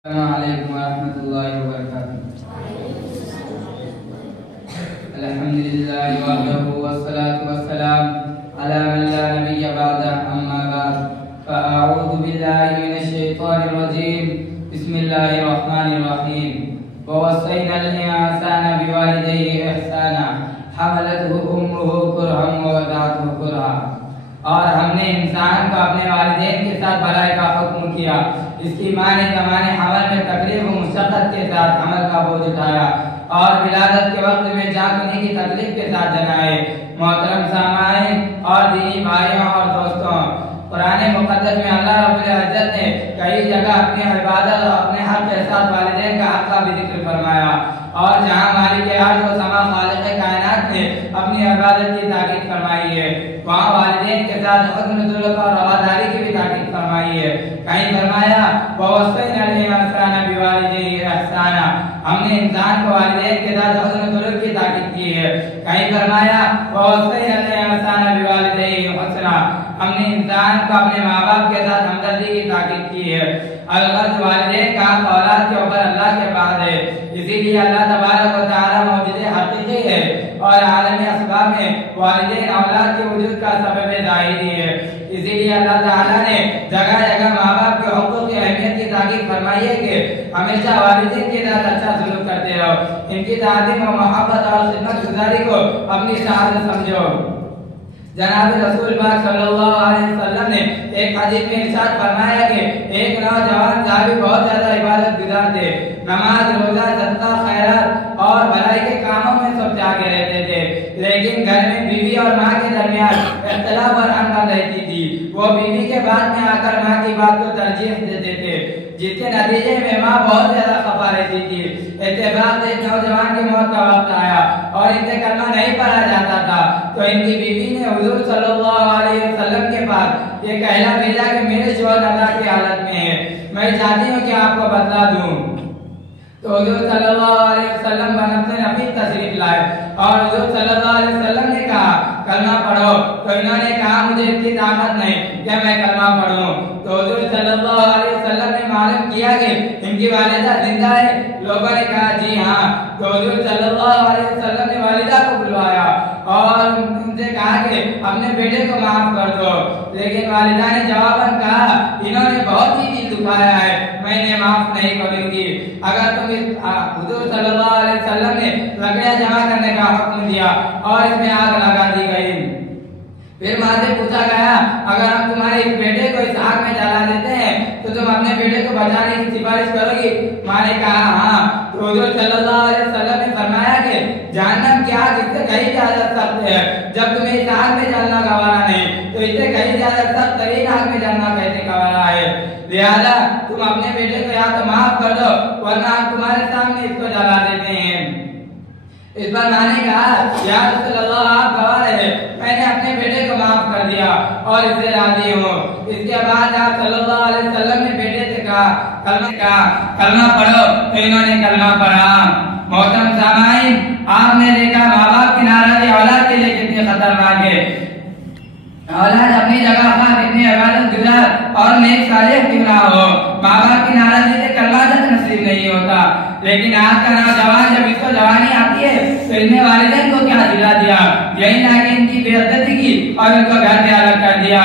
अस्सलामुअलैकुम वरहमतुल्लाहि वबरकातुहू। अल्हम्दुलिल्लाहि वहदहू वस्सलातु वस्सलाम अला मन ला नबिय्य बअदा अम्मा बाद फअऊज़ु बिल्लाहि मिनश शैतानिर रजीम बिस्मिल्लाहिर रहमानिर रहीम ववस्सैनल इंसाना बिवालिदैहि इहसाना हमलतहु उम्मुहु कुरहन व वदअतहु कुरहा। और हमने इंसान को अपने वालिदैन के साथ भलाई का हुक्म किया, इसकी माँ ने ज़माने हमल में तकलीफ व मुशक्क़त के साथ हमल का बोझ उठाया और विलादत के वक्त में जागने की तकलीफ के साथ जनाए। मोहतरम सामाईन और दीनी भाइयों और दोस्तों, कुरान मुक़द्दस में अल्लाह रब्बुल इज़्ज़त ने कई जगह अपनी इबादत और अपने हक के साथ वालिदैन का हक का भी जिक्र फरमाया, और जहाँ मालिक अर्ज़ व समा खालिक़ कायनात ने अपनी इबादत की ताकीद फरमाई है, वहाँ वालिदैन के साथ हुस्न सुलूक और रवादारी की भी ताकीद फरमाई है। कहीं फरमाया ववस्सैनल इंसाना बिवालिदैहि इहसाना, हमने इंसान को वालिदैन के साथ हुस्न सुलूक की ताकीद की है। कहीं फरमाया ववस्सैनल इंसाना बिवालिदैहि हुस्ना, हमने इंसान को अपने माँ बाप के साथ हमदर्दी की ताकीद की है। अलगर्ज़ वालिदैन का औलाद के ऊपर अल्लाह के बाद है, इसीलिए अल्लाह तबारक व तआला मौजूद हकीकी है और आलम असबाब में वालिदैन औलाद के वजूद का सबब ज़ाहिरी है। इसीलिए अल्लाह ताला ने जगह जगह माँ बाप के हुकूक की अहमियत की ताकीद फरमाई है कि हमेशा वालिदैन के साथ अच्छा सलूक करते रहो, इनकी ताज़ीम व मोहब्बत और खिदमत गुजारी को अपनी शहादत समझो। जनाब रसूल पाक सल्लल्लाहु अलैहि वसल्लम ने एक हदीस में इरशाद फरमाया कि एक नौजवान साहबी बहुत ज्यादा इबादत गुजार थे, नमाज रोजा सदका खैरात और भलाई के कामों में सब जागे रहते थे, लेकिन घर में बीवी और माँ के दरमियान इख्तिलाफ और अनबन रहती थी। वो बीवी के बाद में आकर माँ की बात को तरजीह देते थे, जिसके नतीजे में माँ बहुत ज्यादा खफा रहती थी। इत्तेफाक से नौजवान की मौत का वक्त आया और इनसे कलमा नहीं पढ़ा जाता था, तो इनकी बीवी ने हुजूर सल्लल्लाहु अलैहि वसल्लम के पास ये कहला भेजा कि मेरे शौहर नशा की हालत में है, मैं चाहती हूँ कि आपको बतला दूं। तो हुजूर सल्लल्लाहु अलैहि वसल्लम बनफ़े नफ़ीस तशरीफ लाए और हुजूर सल्लल्लाहु अलैहि वसल्लम ने कहा कलमा पढ़ो, तो इन्होंने कहा मुझे इतनी ताकत नहीं कि मैं कलमा पढ़ूं। तो हुजूर सल्लल्लाहु अलैहि वसल्लम ने मालूम किया कि इनकी वालिदा जिंदा है। लोगों ने कहा जी हाँ। तो हुजूर सल्लल्लाहु अलैहि वसल्लम ने वालिदा को बुलवाया और उनसे कहा कि अपने बेटे को माफ कर दो, लेकिन वालिदा ने जवाबन कहा इन्होंने बहुत ही दिल दुखाया है, मैं इन्हें माफ नहीं करूंगी। अगर तुम हुजूर सल्लल्लाहु अलैहि वसल्लम ने लकड़ियां जमा करने का हुक्म दिया और इसमें आग लगा दी गई। फिर माँ से पूछा गया अगर हम तुम्हारे इस बेटे को इस आग में जला देते हैं तो तुम अपने बेटे को बचाने की सिफारिश करोगी? माँ ने कहा हाँ। तो हुजूर सल्लल्लाहु अलैहि वसल्लम ने फरमाया कि जहन्नम की आग इससे कहीं ज्यादा सख्त है, जब तुम्हें इस आग में जलना गवारा नहीं तो इससे कहीं ज्यादा सख्त तरीन आग में जलना कैसे गवारा है। लिहाजा तुम अपने बेटे को या तो माफ कर दो वरना हम तुम्हारे सामने इसको जला देते हैं। इस पर मैंने कहा या रसूलल्लाह आप गवाह रहे, मैंने अपने बेटे को माफ कर दिया और इससे राजी हूँ। इसके बाद आप सल्लल्लाहु अलैहि वसल्लम ने बेटे से कहा कलमा पढ़ो, तो इन्होंने कलमा पढ़ा। मोहतरम सामाईन, आपने देखा माँ बाप की नाराजगी औलाद के लिए कितनी खतरनाक है। औलाद अपनी जगह पर कितनी इबादत गुजार और नेक सालिह क्यों ना हो, माँ बाप की नाराजगी से कलमा तक नसीब नहीं होता, लेकिन आज का नौजवान जब इसको जवानी आती है तो इसने वालिदैन को क्या दिला दिया, यही ना कि इनकी बेइज्जती की और इनको घर से अलग कर दिया,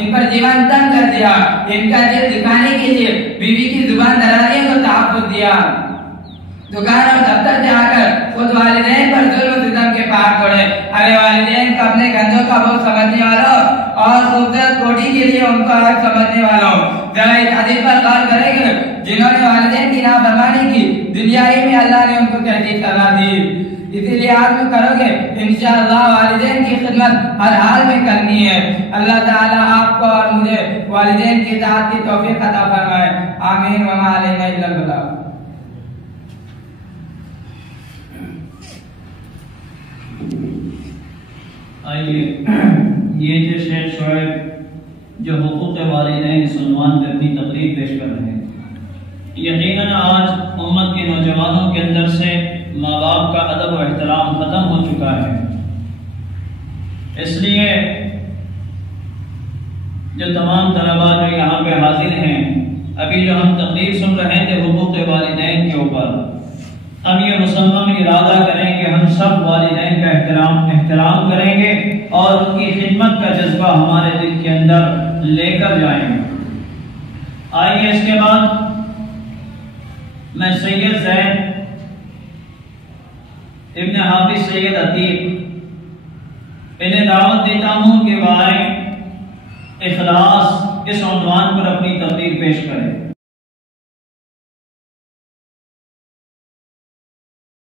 इन पर जीवन तंग कर दिया, इनका दिल दिखाने के लिए बीवी की जुबान दराज़ी को तहफ़्फ़ुज़ दिया। दुकान और दफ्तर से आकर खुद वालिदैन पर जुल्म सितम के पहाड़ तोड़े। अरे वालिदैन को अपने गंजों का बोझ समझने वालों और खूबसूरत कोठी के लिए उनको हक समझने वालों, जरा इस हदीस पर गौर करेंगे जिन्होंने वालिदैन की नाफरमानी की, दुनियाई में अल्लाह ने उनको कैसी सजा दी। इसीलिए आज़म करोगे इंशाअल्लाह वालिदैन की खिदमत हर हाल में करनी है। अल्लाह ताला आपको और मुझे वालिदैन की इताअत की तौफीक अता फरमाए। आमीन व मा अलैना इल्लल बलाग। आइए, ये जो शेख शोएब जो हुकूक़ वालिदैन सुनवान पे अपनी तकरीर पेश कर रहे हैं, यकीनन आज उम्मत के नौजवानों के अंदर से माँ बाप का अदब और एहतराम ख़त्म हो चुका है। इसलिए जो तमाम तलबा जो यहाँ पे हाजिर हैं, अभी जो हम तकरीर सुन रहे थे हुकूक वालिदैन के ऊपर, हम ये मुसम्मम इरादा करें कि हम सब वालिदैन का एहतराम करेंगे और उनकी खिदमत का जज्बा हमारे दिल के अंदर लेकर जाएंगे। आइए इसके बाद मैं सैयद ज़ैद इब्न हाफिज सैयद अतीक इन्हें दावत देता हूँ कि वह इखलास इस उन्वान पर अपनी तकरीर पेश करें।